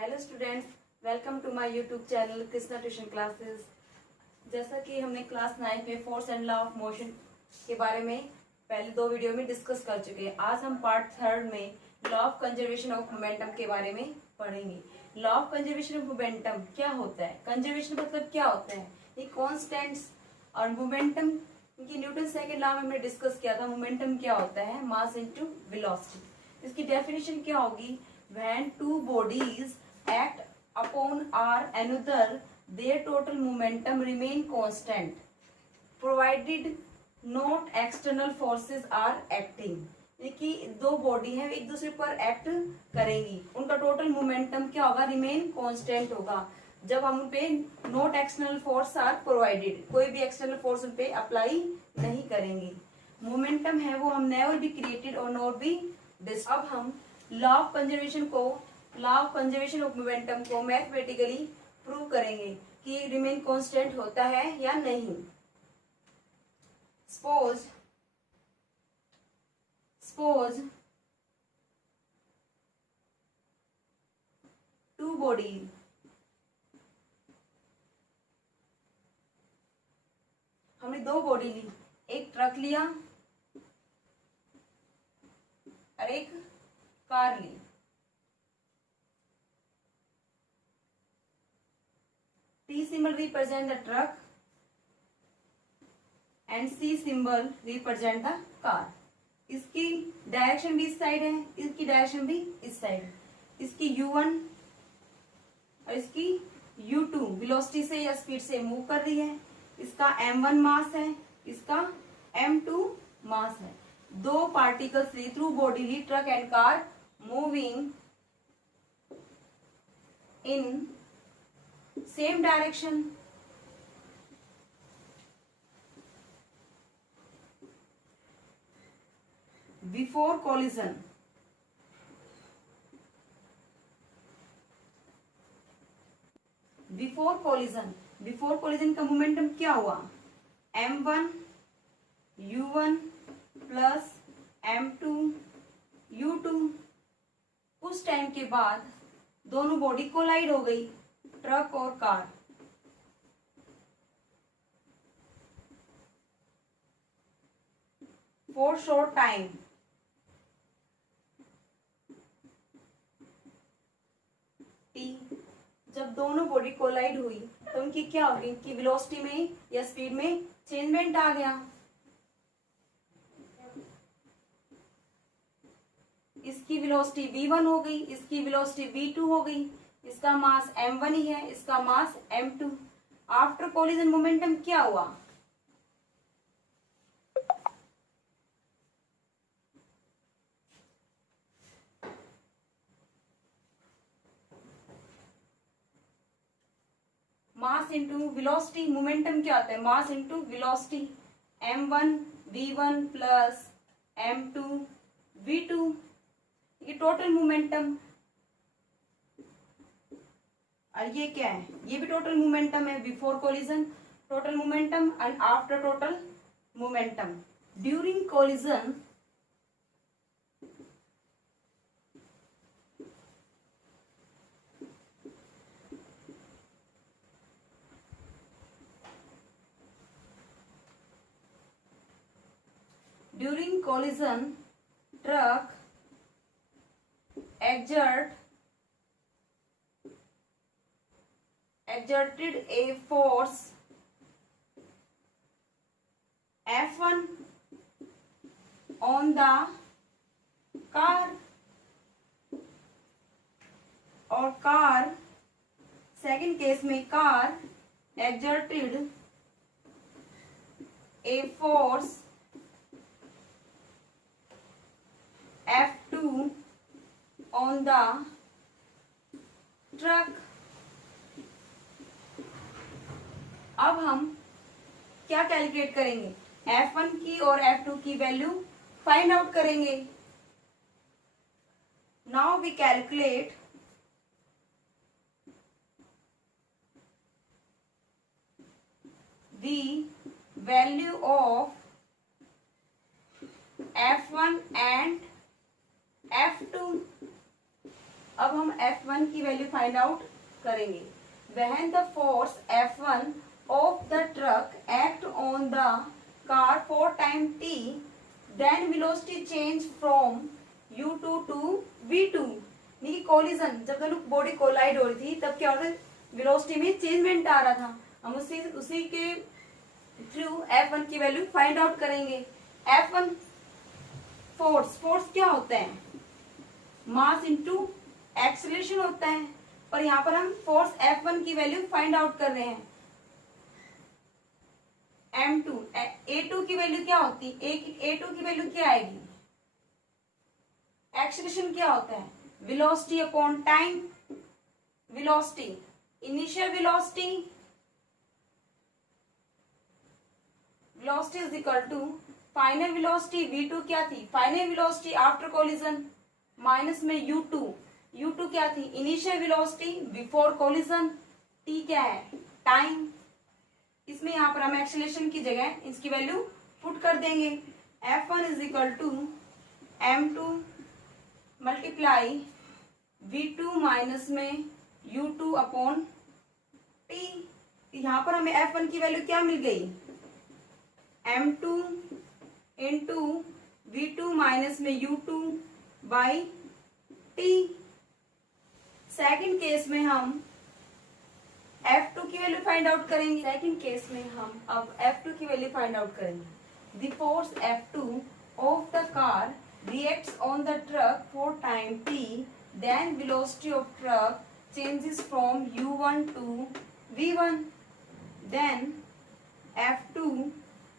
Hello students, welcome to my YouTube channel Krishna tuition classes. जैसा कि हमने क्लास 9 में force and law of motion के बारे में पहले 2 वीडियो में डिस्कस कर चुके हैं। आज हम पार्ट 3 में law of conservation of momentum के बारे में पढ़ेंगे। Law of conservation of momentum क्या होता है? कंजर्वेशन मतलब क्या होता है? ये कॉन्स्टेंट्स और मोमेंटम की न्यूटन सेकंड लॉ में हमने डिस्कस किया था। मोमेंटम क्या होता है? Mass into velocity. इसकी डेफिनेशन क्या होगी? When two bodies act upon another, their total momentum remain constant, provided not external forces are acting। कि दो बॉडी है एक दूसरे पर एक्ट करेंगी, उनका टोटल मोमेंटम क्या होगा? रिमेन कांस्टेंट होगा जब हम उनपे not external force are provided, कोई भी एक्सटर्नल फोर्स उनपे अप्लाई नहीं करेंगे। मोमेंटम है वो हम नेवर बी क्रिएटेड और नॉट बी डिस। अब हम law of conservation of momentum को मैथमेटिकली प्रूव करेंगे कि रिमेन कांस्टेंट होता है या नहीं। सपोज टू बॉडी, हमने 2 बॉडी ली, एक ट्रक लिया और एक car Lee. T symbol represent the truck and C symbol represent the car। इसकी डायरेक्शन भी इस साइड है, इसकी डायरेक्शन भी इस साइड। इसकी U1 और इसकी U2 वेलोसिटी से या स्पीड से मूव कर रही है। इसका M1 मास है, इसका M2 मास है। 2 पार्टिकल्स ली through body, truck and car moving in same direction. Before collision, before collision का मोमेंटम क्या हुआ? M1 U1 plus M2 U2। उस टाइम के बाद दोनों बॉडी कोलाइड हो गई, ट्रक और car. For short time, T. जब दोनों बॉडी कोलाइड हुई तो उनकी क्या होगी? इनकी वेलोसिटी में या स्पीड में चेंजमेंट आ गया। इसकी वेलोसिटी v1 हो गई, इसकी वेलोसिटी v2 हो गई। इसका मास m1 ही है, इसका मास m2। आफ्टर कोलिजन मोमेंटम क्या हुआ? Mass into velocity. मोमेंटम क्या होता है? Mass into velocity. m1 v1 plus m2 v2, ये टोटल मोमेंटम। और ये क्या है? ये भी टोटल मोमेंटम है। Before collision total momentum and after total momentum. During collision truck exerted a force F1 on the car, और कार, सेकेंड केस में car exerted a force F2 on the truck। अब हम क्या calculate करेंगे? F1 की और F2 की value find out करेंगे। Now we calculate the value of F1 and F2। अब हम F1 की वैल्यू फाइंड आउट करेंगे। When the force F1 of the truck act on the car for time t, then velocity change from u2 to v2। नहीं, collision, जब दोनों body collide हो रही थी तब क्या होता है, वेलोसिटी में चेंजमेंट आ रहा था। हम उसी के थ्रू F1 की वैल्यू फाइंड आउट करेंगे। F1 फोर्स क्या होता है, मास इनटू एक्सेलरेशन होता है, और यहाँ पर हम फोर्स F1 की वैल्यू फाइंड आउट कर रहे हैं। M2 A2 की वैल्यू क्या होती है, A2 की वैल्यू क्या आएगी, एक्सेलरेशन क्या होता है, velocity upon time. Velocity, initial velocity is equal to final velocity. V2 क्या थी, final velocity after collision, minus में U2 क्या थी, initial velocity before collision. T क्या है, टाइम। इसमें यहाँ पर हम एक्सेलरेशन की जगह इसकी वैल्यू पुट कर देंगे। F1 is equal to M2 multiply V2 minus में U2 अपॉन T। यहाँ पर हमें F1 की वैल्यू क्या मिल गई, M2 इंटू V2 माइनस में U2 by T। Second case में हम F2 की वैल्यू फाइंड आउट करेंगे। सेकंड केस में हम अब F2 की वैल्यू फाइंड आउट करेंगे। The force F2 of the car reacts on the truck for time t, then velocity of truck changes from u1 to v1, then F2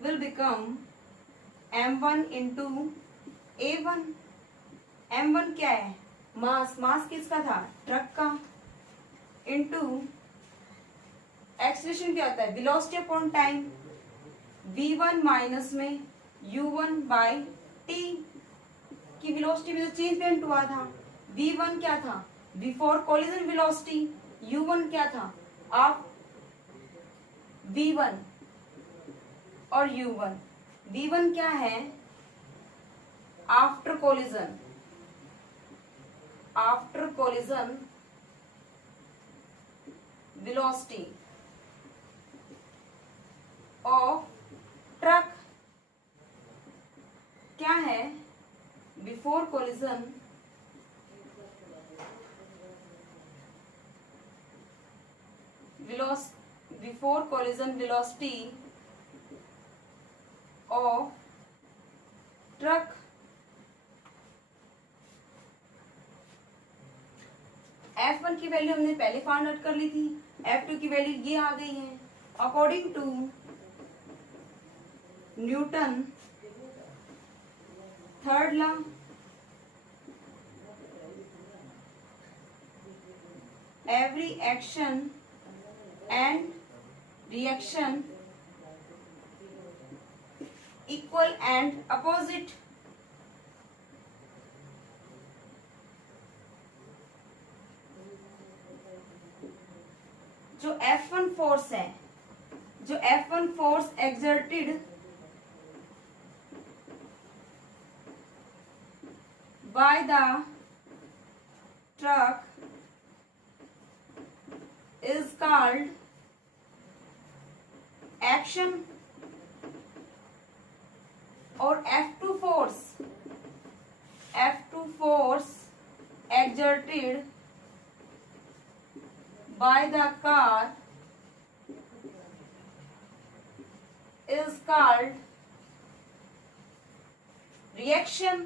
will become m1 into a1। m1 क्या है, मास किसका था, truck का, into acceleration क्या होता है, velocity upon time. v1 minus में u1 by t की वेलोसिटी में जो चेंजमेंट हुआ था, v1 क्या था, बिफोर कोलिजन वेलोसिटी, u1 क्या था, आप v1 और u1, v1 क्या है, after collision velocity of truck क्या है, before collision velocity of truck. F1 की वैल्यू हमने पहले फाइंड आउट कर ली थी, F2 की वैल्यू ये आ गई है। According to Newton third law, every action and reaction equal and opposite. जो F1 फोर्स है, जो F1 force exerted by the truck is called action, और F2 force exerted by the car is called reaction।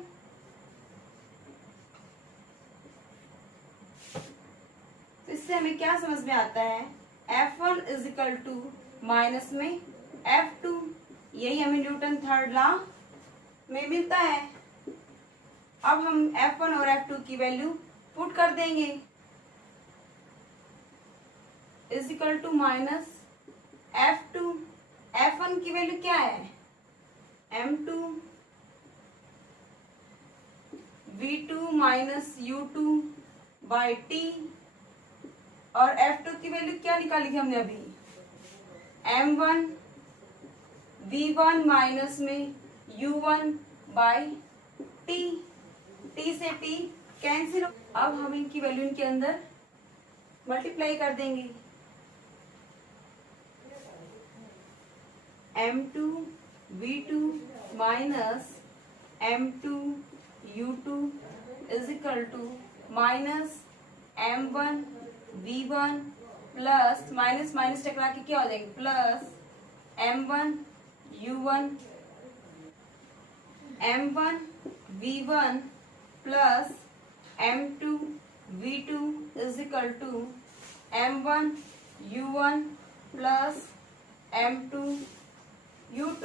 तो इससे हमें क्या समझ में आता है, F1 is equal to minus में F2, यही हमें न्यूटन थर्ड लॉ में मिलता है। अब हम F1 और F2 की वैल्यू पुट कर देंगे, is equal to minus F2। F1 की वैल्यू क्या है, M2 V2 minus U2 by T, और F2 की वैल्यू क्या निकाली थी हमने अभी, M1 V1 माइनस में U1 बाई T। T से T कैंसिल अब हम इनकी वैल्यू इनके अंदर मल्टीप्लाई कर देंगे। m2 v2 minus m2 u2 is equal to minus m1 v1 plus minus minus टकरा के क्या हो जाएंगे plus m1 u1 m1 v1 plus m2 v2 is equal to m1 u1 plus m2 u2।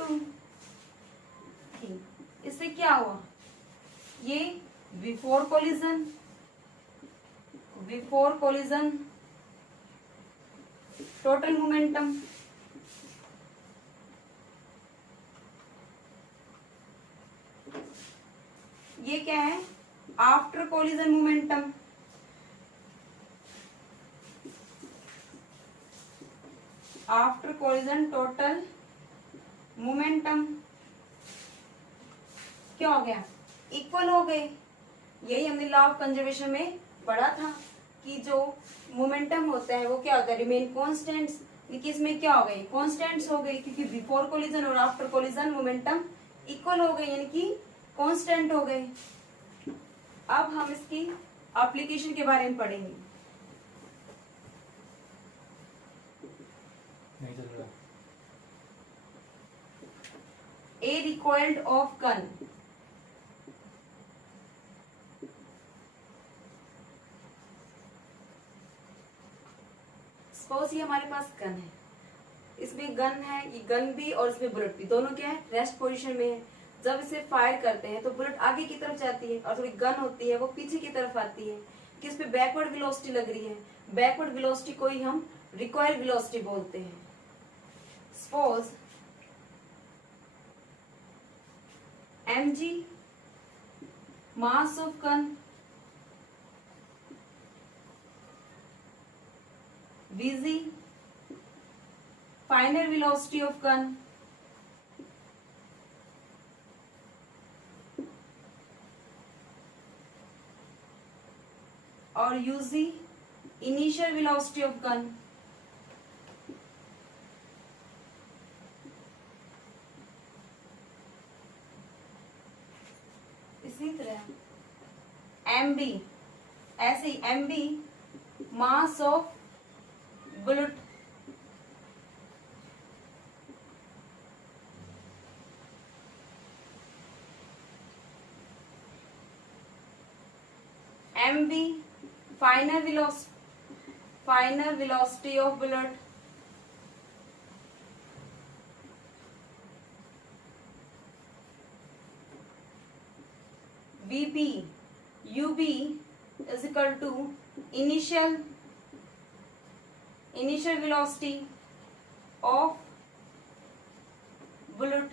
इससे क्या हुआ, ये बिफोर कोलिजन टोटल मोमेंटम, ये क्या है after collision momentum. After collision total momentum क्या हो गया, इक्वल हो गए। यही हमने लॉ ऑफ कंजर्वेशन में पढ़ा था कि जो मोमेंटम होता है वो क्या होता है रिमेन कांस्टेंट्स, लेकिन इसमें क्या हो गए कांस्टेंट्स हो गए, क्योंकि बिफोर कोलिजन और आफ्टर कोलिजन मोमेंटम इक्वल हो गए, यानी कि कांस्टेंट हो गए। अब हम इसकी एप्लीकेशन के बारे में पढ़ेंगे। ए रिकॉइल्ड ऑफ गन, सपोज ये हमारे पास गन है, इसमें गन है, ये गन भी और इसमें बुलेट भी, दोनों क्या है रेस्ट पोजीशन में है। जब इसे फायर करते हैं तो बुलेट आगे की तरफ जाती है और थोड़ी गन होती है वो पीछे की तरफ आती है, कि इस पे बैकवर्ड वेलोसिटी लग रही है। बैकवर्ड वेलोसिटी को ही हम रिकॉइल वेलोसिटी बोलते हैं। Suppose mg mass of gun, vg final velocity of gun, और ug initial velocity of gun. इसी तरह mb, ऐसे ही mb mass of bullet, mb final velocity of bullet, vb ub is equal to initial velocity of bullet।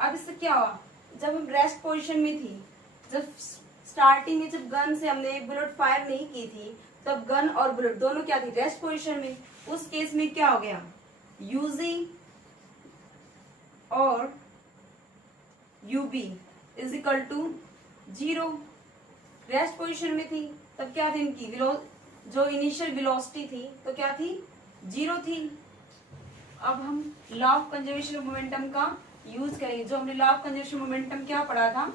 अब इससे क्या हुआ, जब हम रेस्ट पोजीशन में थी, जब स्टार्टिंग में जब गन से हमने बुलेट फायर नहीं की थी, तब गन और बुलेट दोनों क्या थी रेस्ट पोजीशन में। उस केस में क्या हो गया यूजी और UB is equal to 0। Rest position में थी तब क्या थी इनकी जो इनिशियल वेलोसिटी थी तो क्या थी 0 थी। अब हम law of conservation of momentum का यूज करेंगे। जो हमने लॉ ऑफ कंजर्वेशन मोमेंटम क्या पढ़ा था,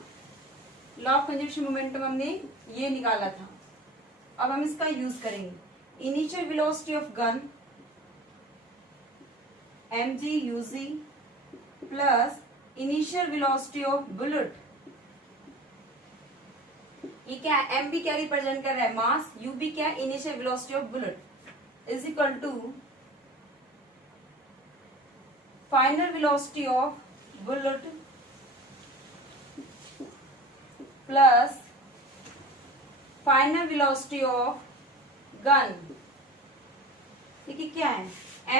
लॉ ऑफ कंजर्वेशन मोमेंटम हमने ये निकाला था। अब हम इसका यूज करेंगे। Initial velocity of gun mg ug plus initial velocity of bullet, ये क्या है mb क्या रिप्रेजेंट कर रहा है मास, ub क्या है initial velocity of bullet, is equal to final velocity of bullet plus final velocity of gun. देखिए क्या है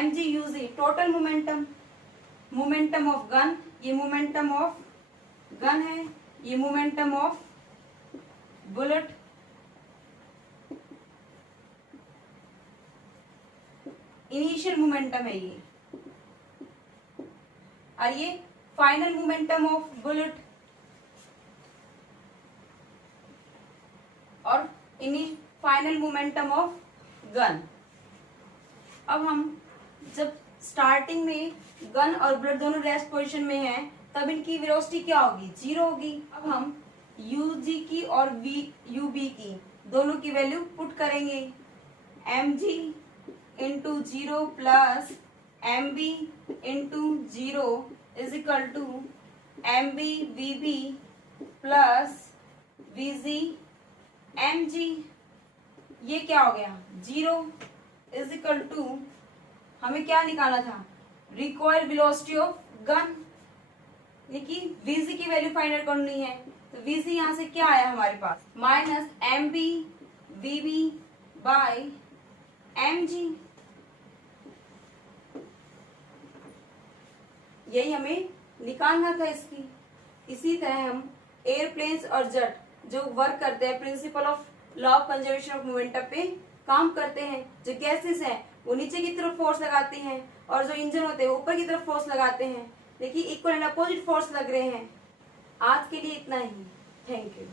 mg ug total momentum of gun, ये मोमेंटम ऑफ गन है, ये momentum of bullet, initial momentum है ये, और ये फाइनल मोमेंटम ऑफ बुलेट। इन फाइनल मोमेंटम ऑफ गन। अब हम जब स्टार्टिंग में गन और बुलेट दोनों रेस्ट पोजीशन में हैं, तब इनकी वेलोसिटी क्या होगी, 0 होगी। अब हम यूजी की और यूबी की दोनों की वैल्यू पुट करेंगे। mg into 0 plus mb into 0 is equal to mb vb plus vg mg। ये क्या हो गया, 0 इज इक्वल टू, हमें क्या निकालना था, रिकॉइल वेलोसिटी ऑफ गन, लेकिन vg की वैल्यू फाइंड आउट करनी है। तो vg यहाँ से क्या आया हमारे पास, minus mb vb by mg। यही हमें निकालना था इसकी। इसी तरह हम एयरप्लेन्स और जेट जो वर्क करते हैं principle of law of conservation of momentum पे काम करते हैं, जो गैसेस हैं वो नीचे की तरफ फोर्स लगाती हैं और जो इंजन होते हैं वो ऊपर की तरफ फोर्स लगाते हैं, लेकिन इक्वल एंड अपोजिट फोर्स लग रहे हैं। आज के लिए इतना ही, थैंक यू।